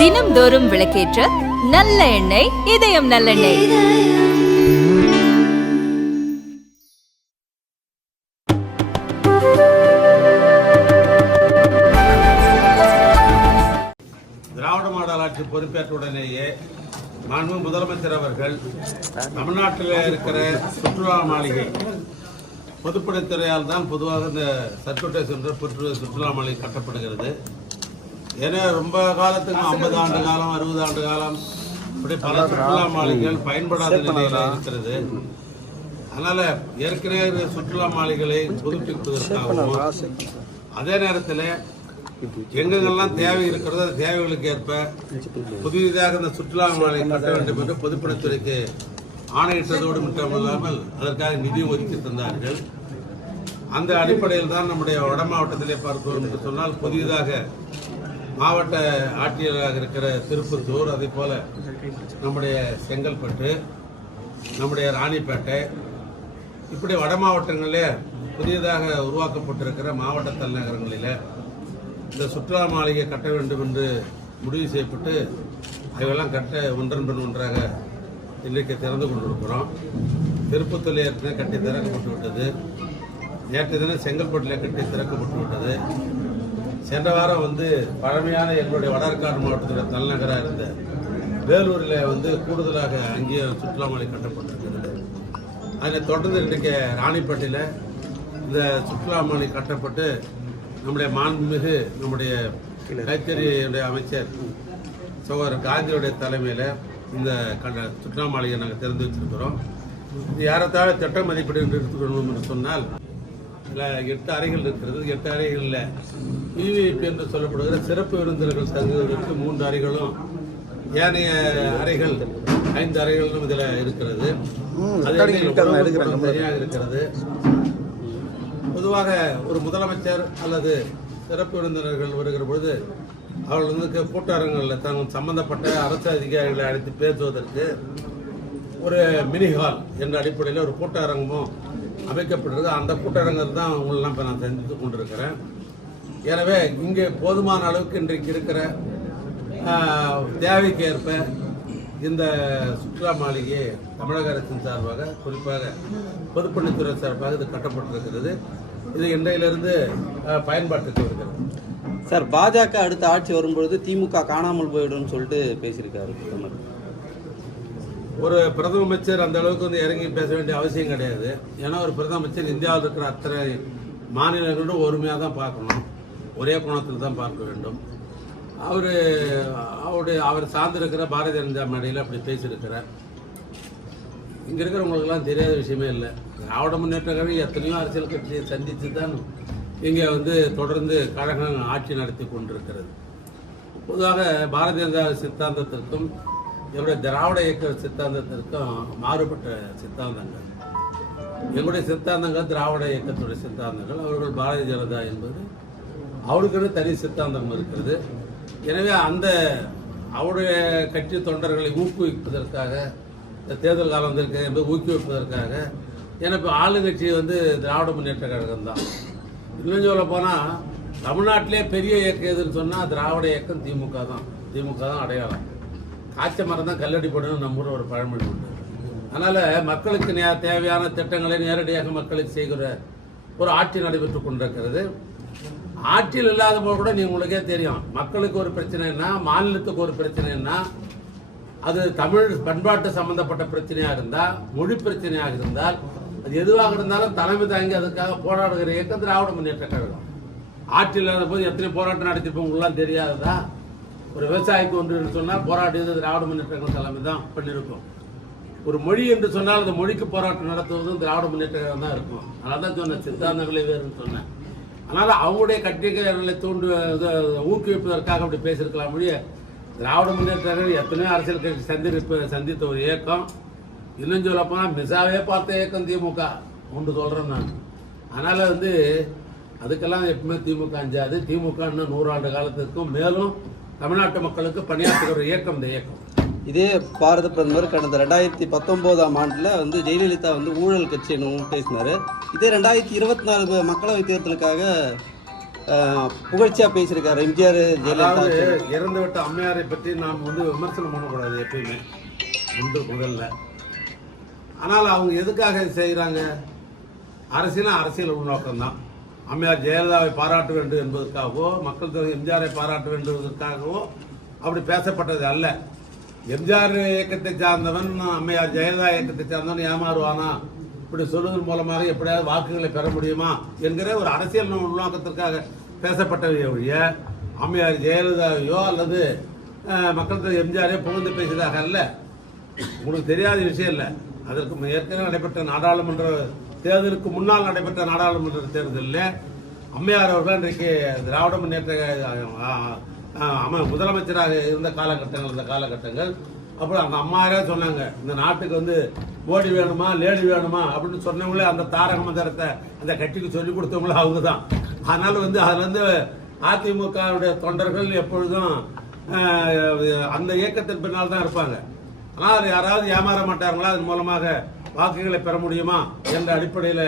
தினம்தோறும் விளக்கேற்ற நல்ல எண்ணெய் இதயம் நல்லெண்ணெய். திராவிட மாடல் ஆட்சி பொறுப்பேற்ற உடனேயே மாண்பு முதலமைச்சர் அவர்கள் தமிழ்நாட்டில் இருக்கிற சுற்றுலா மாளிகை பொதுப்படைத்துறையால் தான் பொதுவாக இந்த சர்க்குட்டேஸ் சென்று புற்று சுற்றுலா மாளிகை கட்டப்படுகிறது. ஏன்னா ரொம்ப காலத்துக்கு ஐம்பது ஆண்டு காலம் அறுபது ஆண்டு காலம் இப்படி பல சுற்றுலா மாளிகைகள் பயன்படாத நிலையில் இருக்கிறது. அதனால ஏற்கனவே சுற்றுலா மாளிகளை புதுப்பிப்பதற்காகவும் அதே நேரத்தில் எங்கெங்கெல்லாம் தேவை இருக்கிறதோ அந்த தேவைகளுக்கு ஏற்ப புதியதாக இந்த சுற்றுலா மாலை கட்ட வேண்டும் என்று பொதுப்பணித்துறைக்கு ஆணையிட்டதோடு மட்டுமல்லாமல் அதற்காக நிதி ஒதுக்கி தந்தார்கள். அந்த அடிப்படையில் தான் நம்முடைய வட மாவட்டத்திலே பார்க்கிறோம் என்று சொன்னால் புதியதாக மாவட்ட ஆட்சியராக இருக்கிற திருப்பத்தூர் அதே போல் நம்முடைய செங்கல்பட்டு நம்முடைய ராணிப்பேட்டை இப்படி வட மாவட்டங்களிலே புதியதாக உருவாக்கப்பட்டிருக்கிற மாவட்ட தலைநகரங்களில் இந்த சுற்றுலா மாளிகை கட்ட வேண்டும் என்று முடிவு செய்யப்பட்டு அவையெல்லாம் கட்ட ஒன்றன் பின் ஒன்றாக இன்றைக்கு திறந்து கொண்டிருக்கிறோம். திருப்பத்தூர் ஏற்கனவே கட்டி திறக்கப்பட்டு விட்டது நேற்று தினம் செங்கல்பட்டில் கட்டி திறக்கப்பட்டு விட்டது சென்ற வாரம் வந்து பழமையான எங்களுடைய வடற்காடு மாவட்டத்தில் தலைநகராக இருந்த வேலூரில் வந்து கூடுதலாக அங்கேயும் சுற்றுலா மாலை கட்டப்பட்டிருக்கிறது. அதில் தொடர்ந்து இன்றைக்கு ராணிப்பேட்டையில் இந்த சுற்றுலா மாலை கட்டப்பட்டு நம்முடைய மாண்புமிகு நம்முடைய கைத்தறியுடைய அமைச்சர் சகோதரர் காந்தியுடைய தலைமையில் இந்த கண்ட சுற்றுலா மாளிகை நாங்கள் திறந்து வச்சிருக்கிறோம். இது ஏறத்தாழ திட்ட மதிப்பீடு என்று எடுத்துக்கணும் என்று சொன்னால் இதில் எட்டு அறைகள் இருக்கிறது. எட்டு அறைகளில் விவிஐபி என்று சொல்லப்படுகிற சிறப்பு விருந்தினர்கள் தங்குவதற்கு மூன்று அறைகளும் ஏனைய அறைகள் ஐந்து அறைகளும் இதில் இருக்கிறது. சரியாக இருக்கிறது. பொதுவாக ஒரு முதலமைச்சர் அல்லது சிறப்பு விருந்தினர்கள் வருகிற பொழுது அவர்கள் வந்து கூட்டரங்களில் தங்கள் சம்பந்தப்பட்ட அரசு அதிகாரிகளை அழைத்து பேசுவதற்கு ஒரு மினி ஹால் என்ற அடிப்படையில் ஒரு கூட்டரங்கமும் அமைக்கப்பட்டிருக்கு அந்த கூட்டரங்கில் தான் உங்களெல்லாம் இப்போ நான் சந்தித்து கொண்டிருக்கிறேன். எனவே இங்கே போதுமான அளவுக்கு இன்றைக்கு இருக்கிற ஆஹ், தேவைக்கு ஏற்ப இந்த சுற்றுலா மாளிகை தமிழக அரசின் சார்பாக குறிப்பாக பொதுப்பணித்துறை சார்பாக இது கட்டப்பட்டிருக்கிறது. இது இன்றையிலிருந்து பயன்பாட்டுக்கு வருகிறது. சார் பாஜக அடுத்த ஆட்சி வரும்பொழுது திமுக காணாமல் போயிடும்னு சொல்லிட்டு பேசியிருக்காரு பிரதமர். ஒரு பிரதம அமைச்சர் அந்த அளவுக்கு வந்து இறங்கி பேச வேண்டிய அவசியம் கிடையாது. ஏன்னா ஒரு பிரதம அமைச்சர் இந்தியாவில் இருக்கிற அத்தனை மாநிலங்களோடும் ஒருமையாக தான் பார்க்கணும். ஒரே கோணத்தில் தான் பார்க்க வேண்டும். அவர் அவருடைய அவர் சார்ந்திருக்கிற பாரதிய ஜனதா மேடையில் அப்படி பேசியிருக்கிறார். இங்கே இருக்கிறவங்களுக்கெல்லாம் தெரியாத விஷயமே இல்லை. திராவிட முன்னேற்ற கழகம் எத்தனையோ அரசியல் கட்சியை சந்தித்து தான் இங்கே வந்து தொடர்ந்து கழகம் ஆட்சி நடத்தி கொண்டிருக்கிறது. பொதுவாக பாரதிய ஜனதா சித்தாந்தத்திற்கும் எங்களுடைய திராவிட இயக்க சித்தாந்தத்திற்கும் மாறுபட்ட சித்தாந்தங்கள். எங்களுடைய சித்தாந்தங்கள் திராவிட இயக்கத்துடைய சித்தாந்தங்கள். அவர்கள் பாரதிய ஜனதா என்பது அவருக்குன்னு தனி சித்தாந்தம் இருக்கிறது. எனவே அந்த அவருடைய கட்சி தொண்டர்களை ஊக்குவிப்பதற்காக இந்த தேர்தல் காலம் வந்திருக்க என்பதை ஊக்குவிப்பதற்காக ஏன்னா இப்போ ஆளுங்கட்சி வந்து திராவிட முன்னேற்ற கழகம் தான் இன்னும் சொல்ல போனால் தமிழ்நாட்டிலே பெரிய இயக்கம் எதுன்னு சொன்னால் திராவிட இயக்கம் திமுக தான். திமுக தான் அடையாளம். காய்ச்ச மரம் தான் கல்லடி போடணும் நம்ம ஊரில் ஒரு பழமொழி உண்டு. அதனால் மக்களுக்கு நே- தேவையான திட்டங்களை நேரடியாக மக்களுக்கு செய்கிற ஒரு ஆட்சி நடைபெற்று கொண்டிருக்கிறது. ஆட்சியில் இல்லாத போது கூட நீங்கள் உங்களுக்கே தெரியும். மக்களுக்கு ஒரு பிரச்சனைன்னா மாநிலத்துக்கு ஒரு பிரச்சனைனா அது தமிழ் பண்பாட்டு சம்பந்தப்பட்ட பிரச்சனையாக இருந்தால் மொழி பிரச்சனையாக இருந்தால் அது எதுவாக இருந்தாலும் தலைமை தாங்கி அதுக்காக போராடுகிற இயக்கம் திராவிட முன்னேற்ற கழகம். ஆட்சியில் இல்லாத போது எத்தனை போராட்டம் நடத்திப்போம் உங்களுக்குலாம் தெரியாததா? ஒரு விவசாயிக்கு ஒன்று என்று சொன்னால் போராடியது திராவிட முன்னேற்ற கழகம் தலைமை தான் பண்ணியிருக்கோம். ஒரு மொழி என்று சொன்னால் அந்த மொழிக்கு போராட்டம் நடத்துவதும் திராவிட முன்னேற்ற கழகம் தான் இருக்கும். அதனால தான் சொன்னேன் சித்தாந்தங்களே வேறுன்னு சொன்னேன். அதனால் அவங்களுடைய கட்சிகளை தூண்டு ஊக்குவிப்பதற்காக அப்படி பேசியிருக்கலாம் முடிய திராவிட முன்னேற்ற எத்தனையோ அரசியல் கட்சி சந்திப்பு சந்தித்த ஒரு இயக்கம். இன்னும் சொல்லப்போனால் மிசாவே பார்த்த இயக்கம் திமுக. ஒன்று சொல்கிறேன் நான். அதனால் வந்து அதுக்கெல்லாம் எப்பவுமே திமுக அஞ்சாது. திமுக இன்னும் நூறாண்டு காலத்துக்கும் மேலும் தமிழ்நாட்டு மக்களுக்கு பணியாற்றுகிற இயக்கம் இந்த இயக்கம். இதே பாரத பிரதமர் கடந்த ரெண்டாயிரத்தி பத்தொம்போதாம் ஆண்டில் வந்து ஜெயலலிதா வந்து ஊழல் கட்சி என்னவும் பேசினார். இதே ரெண்டாயிரத்தி இருபத்தி நாலு மக்களவை தேர்தலுக்காக புகழ்ச்சியாக பேசியிருக்காரு எம்ஜிஆர் ஜெயலலிதா. அதாவது இறந்து விட்ட அம்மையாரை பற்றி நாம் வந்து விமர்சனம் பண்ணக்கூடாது எப்பயுமே. உண்டு முதல்ல. ஆனால் அவங்க எதுக்காக செய்கிறாங்க அரசியல் அரசியல் உள்நோக்கம் தான் அம்மையார் ஜெயலலிதாவை பாராட்ட வேண்டும் என்பதற்காகவோ மக்கள் தொகை எம்ஜிஆரை பாராட்ட வேண்டும் என்பதற்காகவோ அப்படி பேசப்பட்டது அல்ல. எம்ஜிஆர் இயக்கத்தை சார்ந்தவன் அம்மையார் ஜெயலலிதா இயக்கத்தை சார்ந்தவன் ஏமாறுவானா இப்படி சொல்வதன் மூலமாக எப்படியாவது வாக்குகளை பெற முடியுமா என்கிற ஒரு அரசியல் உள்நோக்கத்திற்காக பேசப்பட்டவை ஒழிய அம்மையார் ஜெயலலிதாவையோ அல்லது மக்கள் எம்ஜிஆரையோ புகழ்ந்து பேசியதாக அல்ல. உங்களுக்கு தெரியாத விஷயம் இல்லை. அதற்கு ஏற்கனவே நடைபெற்ற நாடாளுமன்ற தேர்தலுக்கு முன்னால் நடைபெற்ற நாடாளுமன்ற தேர்தலில் அம்மையார் அவர்கள் இன்றைக்கு திராவிட முன்னேற்ற அம முதலமைச்சராக இருந்த காலகட்டங்கள் இந்த காலகட்டங்கள். அப்புறம் அந்த அம்மாரே சொன்னாங்க இந்த நாட்டுக்கு வந்து மோடி வேணுமா லேடி வேணுமா அப்படின்னு சொன்னவங்களே அந்த தாரக மந்திரத்தை அந்த கட்சிக்கு சொல்லி கொடுத்தவங்களும் அவங்க தான் அதனால வந்து அதுலேருந்து அதிமுகவுடைய தொண்டர்கள் எப்பொழுதும் அந்த இயக்கத்தின் பின்னால் தான் இருப்பாங்க. ஆனால் அது யாராவது ஏமாற மாட்டார்களா அதன் மூலமாக வாக்குகளை பெற முடியுமா? என்ற அடிப்படையில்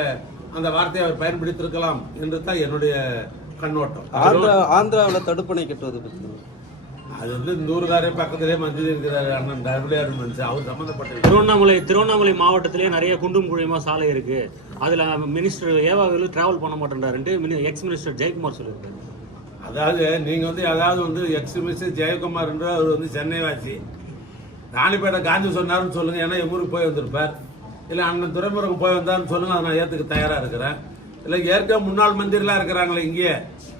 அந்த வார்த்தையை அவர் பயன்படுத்தியிருக்கலாம் என்று தான் என்னுடைய கண்ணோட்டம். ஆந்திரா ஆந்திராவில் தடுப்பணை கட்டுவது பற்றி அது வந்து இந்த ஊருக்காரே பக்கத்திலே மஞ்சள் இருக்கிறார் அண்ணன் டபிள்யூஆர் மனுஷன் அவர் சம்மந்தப்பட்ட திருவண்ணாமலை திருவண்ணாமலை மாவட்டத்திலே நிறைய குண்டும் குழியுமா சாலை இருக்கு. அதுல மினிஸ்டர் ஏவாவில் டிராவல் பண்ண மாட்டேன்றாருன்ட்டு எக்ஸ் மினிஸ்டர் ஜெயக்குமார் சொல்லியிருக்காரு. அதாவது நீங்க வந்து அதாவது வந்து எக்ஸ் மினிஸ்டர் ஜெயக்குமார் என்ற அவர் வந்து சென்னை வாசி ராணிப்பேட்டை காந்தி சொன்னாருன்னு சொல்லுங்க ஏன்னா எங்க ஊருக்கு போய் வந்திருப்பார். இல்ல அண்ணன் துறைமுருகன் போய் வந்தாருன்னு சொல்லுங்க அதை நான் ஏத்துக்க தயாரா இருக்கிறேன். இல்லை ஏற்கனவே முன்னாள் மந்திரிலாம் இருக்கிறாங்களே இங்கேயே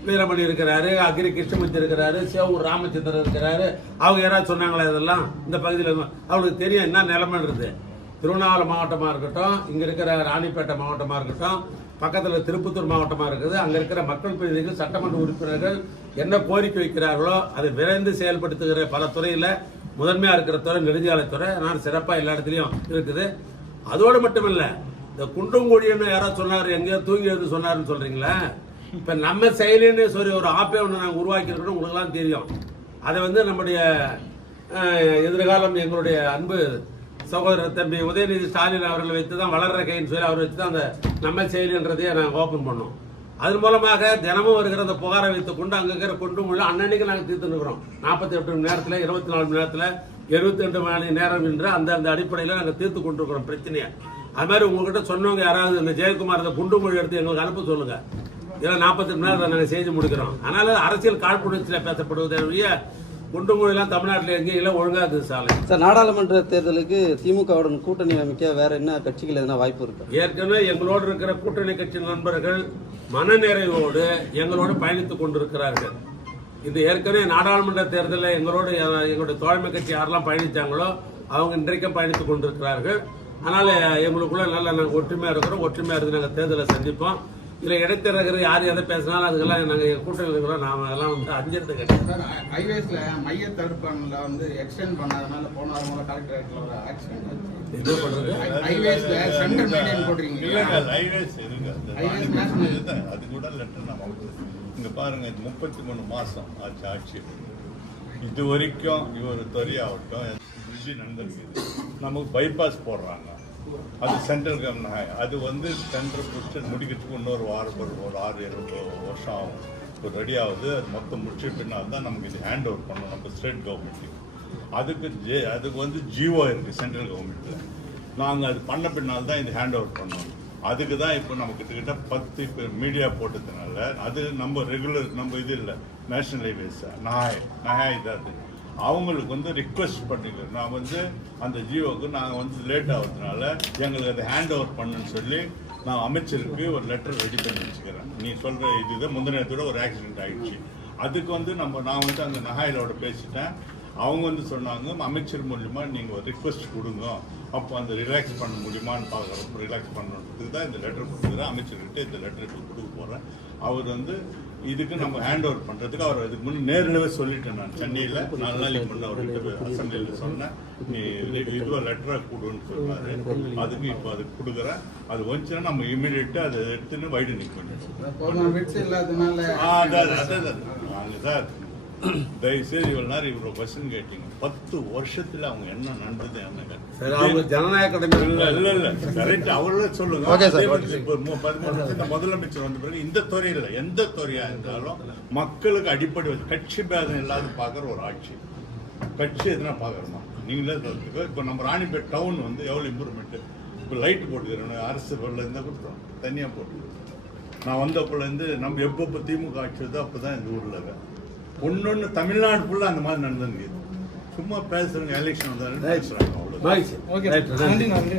வீரமணி இருக்கிறாரு அக்ரி கிருஷ்ணமூர்த்தி இருக்கிறாரு சேவூர் ராமச்சந்திரன் இருக்கிறாரு. அவங்க யாராவது சொன்னாங்களா இதெல்லாம்? இந்த பகுதியில் அவங்களுக்கு தெரியும் என்ன நிலைமைன்றது. திருவண்ணாமலை மாவட்டமாக இருக்கட்டும் இங்கே இருக்கிற ராணிப்பேட்டை மாவட்டமாக இருக்கட்டும் பக்கத்தில் திருப்பத்தூர் மாவட்டமாக இருக்குது. அங்கே இருக்கிற மக்கள் பிரதிநிதிகள் சட்டமன்ற உறுப்பினர்கள் என்ன கோரிக்கை வைக்கிறார்களோ அதை விரைந்து செயல்படுத்துகிற பல துறையில் முதன்மையாக இருக்கிற துறை நெடுஞ்சாலைத்துறை நான் சிறப்பாக எல்லா இடத்துலையும் இருக்குது. அதோடு மட்டுமில்லை இந்த குண்டங்குழின்னு யாராவது சொன்னார் எங்கேயோ தூங்கி வந்து சொன்னாருன்னு சொல்கிறீங்களே இப்போ நம்ம செயலின்னு சொல்லி ஒரு ஆப்பே ஒன்று நாங்கள் உருவாக்கியிருக்கணும் உங்களுக்குலாம் தெரியும். அதை வந்து நம்முடைய எதிர்காலம் எங்களுடைய அன்பு சகோதரர் தம்பி உதயநிதி ஸ்டாலின் அவர்களை வைத்து தான் வளர்ற கைன்னு சொல்லி அவர் வச்சு தான் அந்த நம்ம செயலின்றதையே நாங்கள் ஓப்பன் பண்ணோம். அதன் மூலமாக தினமும் வருகிற அந்த புகாரை வைத்துக் கொண்டு அங்கே இருக்கிற கொண்டு உள்ள அன்னன்னைக்கு நாங்கள் தீர்த்துருக்கிறோம் நாற்பத்தி எட்டு மணி நேரத்தில் இருபத்தி நாலு மணி நேரத்தில் எழுபத்தி ரெண்டு மணி நேரம் என்று அந்த அந்த அடிப்படையில் நாங்கள் தீர்த்து கொண்டிருக்கிறோம் பிரச்சனையை. அது மாதிரி உங்ககிட்ட சொன்னவங்க யாராவது இந்த ஜெயக்குமார் இந்த குண்டு மொழி எடுத்து எங்களுக்கு அனுப்ப சொல்லுங்க. இதில் நாற்பத்தி மணி நேரத்தில் நாங்கள் செஞ்சு முடிக்கிறோம். அதனால அரசியல் காழ்ப்புணர்ச்சியில் பேசப்படுவதே குண்டு மொழிலாம் தமிழ்நாட்டில் எங்கேயும் இல்லை ஒழுங்காக இருக்குது சாலை. சார் நாடாளுமன்ற தேர்தலுக்கு திமுகவுடன் கூட்டணி அமைக்க வேற என்ன கட்சிகள் எதனா வாய்ப்பு இருக்கு? ஏற்கனவே எங்களோடு இருக்கிற கூட்டணி கட்சி நண்பர்கள் மனநிறைவோடு எங்களோடு பயணித்துக் கொண்டிருக்கிறார்கள். இது ஏற்கனவே நாடாளுமன்ற தேர்தலில் எங்களோடு எங்களுடைய தோழமை கட்சி யாரெல்லாம் பயணித்தாங்களோ அவங்க இன்றைக்கும் பயணித்துக் கொண்டிருக்கிறார்கள். அதனால எங்களுக்குள்ள நல்ல நாங்கள் ஒற்றுமையாக இருக்கிறோம். ஒற்றுமையாக இருந்து நாங்கள் தேர்தலை சந்திப்போம். இதில் இடைத்தரகர் யார் எதை பேசினாலும் அதுக்கெல்லாம் நாங்கள் கூட்டணி இருக்கிறோம். நாம அதெல்லாம் வந்து அஞ்சிருந்து கிடையாது சார் ஹைவேஸ்ல மைய தடுப்பணில் வந்து எக்ஸ்டெண்ட் பண்ணாதனால போன வாரம் கூட கலெக்டரேட்ல ஒரு ஆக்சிடென்ட் என்ன பண்ணுறது ஹைவேஸ்ல சென்டர் போடுறீங்க? ஹைவேஸ். இதுதான். அது கூட லெட்டர் நம்ம இங்க பாருங்க இது முப்பத்தி மூணு மாசம் ஆச்சு ஆட்சி. இது வரைக்கும் இவர் துறையாகட்டும் பிரிட்ஜி நடந்திருக்குது நமக்கு பைபாஸ் போடுறாங்க. அது சென்ட்ரல் கவர்மெண்ட் அது வந்து சென்ட்ரல் பிடிச்சி முடிக்கிறதுக்கு இன்னொரு வாரம் ஒரு ஒரு ஆறு ஏழு வருஷம் ஆகும். இப்போ ரெடி ஆகுது. அது மொத்தம் முடிச்ச பின்னால் தான் நமக்கு இது ஹேண்ட் ஓவர் பண்ணணும். நம்ம ஸ்டேட் கவர்மெண்ட்டுக்கு அதுக்கு ஜே அதுக்கு வந்து ஜிஓ இருக்குது சென்ட்ரல் கவர்மெண்ட்டில் நாங்கள் அது பண்ண பின்னால் தான் இது ஹேண்ட் ஓவர் பண்ணோம் அதுக்கு தான் இப்போ நம்ம கிட்டத்தட்ட பத்து இப்போ மீடியா போட்டதுனால அது நம்ம ரெகுலர் நம்ம இது இல்லை. நேஷனல் ஹைவேஸ் நாய் நாய் இதாக அவங்களுக்கு வந்து ரிக்வெஸ்ட் பண்ணிக்கிறோம் நான் வந்து அந்த ஜியோவுக்கு நாங்கள் வந்து லேட் ஆகுறதுனால எங்களுக்கு அதை ஹேண்ட் ஓவர் பண்ணுன்னு சொல்லி நான் அமைச்சருக்கு ஒரு லெட்டர் ரெடி பண்ணி வச்சுக்கிறேன். நீ சொல்கிற இதுதான் முந்தினத்தோட ஒரு ஆக்சிடென்ட் ஆகிடுச்சு அதுக்கு வந்து நம்ம நான் வந்து அந்த நகாயிலோட பேசிட்டேன். அவங்க வந்து சொன்னாங்க அமைச்சர் மூலியமா நீங்கள் ஒரு ரிக்வெஸ்ட் கொடுங்க. அப்போ அந்த ரிலாக்ஸ் பண்ண முடியுமான்னு பார்க்குறோம். ரிலாக்ஸ் பண்ணுறதுக்கு தான் இந்த லெட்டர் கொடுக்குறேன் அமைச்சர்கிட்ட இந்த லெட்டர் இப்போ கொடுக்க போகிறேன் அவர் வந்து இதுக்கு நம்ம ஹேண்ட் ஓவர் பண்ணுறதுக்கு அவர் இதுக்கு முன்னே நேரிடவே சொல்லிட்டேன் நான். சென்னையில் நாலு நாளைக்கு முன்னே அவர்கிட்ட அசம்பிளியில் சொன்னேன். நீ இதுவாக லெட்டராக கொடுன்னு சொன்னார். அதுக்கு இப்போ அது கொடுக்குறேன். அது வந்துச்சுன்னா நம்ம இமீடியட்டாக அதை எடுத்துன்னு வைடு நிற்க. வாங்க சார் தயவுசெய்து இவ்வளவு நேரம் இவ்வளவு கொஸ்டின் கேட்டீங்க. பத்து வருஷத்துல அவங்க என்ன நடந்தது என்ன சரி அவங்க ஜனநாயக இல்ல கடமை இல்ல. இல்ல கரெக்ட் அவர்களே சொல்லுங்க. பதிமூணு முதலமைச்சர் வந்த பிறகு இந்த துறையில எந்த துறையா இருந்தாலும் மக்களுக்கு அடிப்படை கட்சி பேதம் இல்லாத பாக்குற ஒரு ஆட்சி. கட்சி எதுனா பாக்குறோமா நீங்களே சொல்லுங்க. இப்ப நம்ம ராணிப்பேட் டவுன் வந்து எவ்வளவு இம்ப்ரூவ்மெண்ட் இப்ப லைட் போட்டுக்கிறோம் அரசு இருந்தா கொடுத்துரும் தனியா போட்டு நான் வந்தப்பல இருந்து நம்ம எப்பப்ப திமுக ஆட்சி வருதோ அப்பதான் இந்த ஊர்ல ஒன்னொன்னு தமிழ்நாடு ஃபுல்லா அந்த மாதிரி நடந்துருக்கு சும்மா பேசுறவங்க எலெக்ஷன் வந்தாலும் பேசுறாங்க அவ்வளவு மகிழ்ச்சி ஓகே நன்றி நன்றி.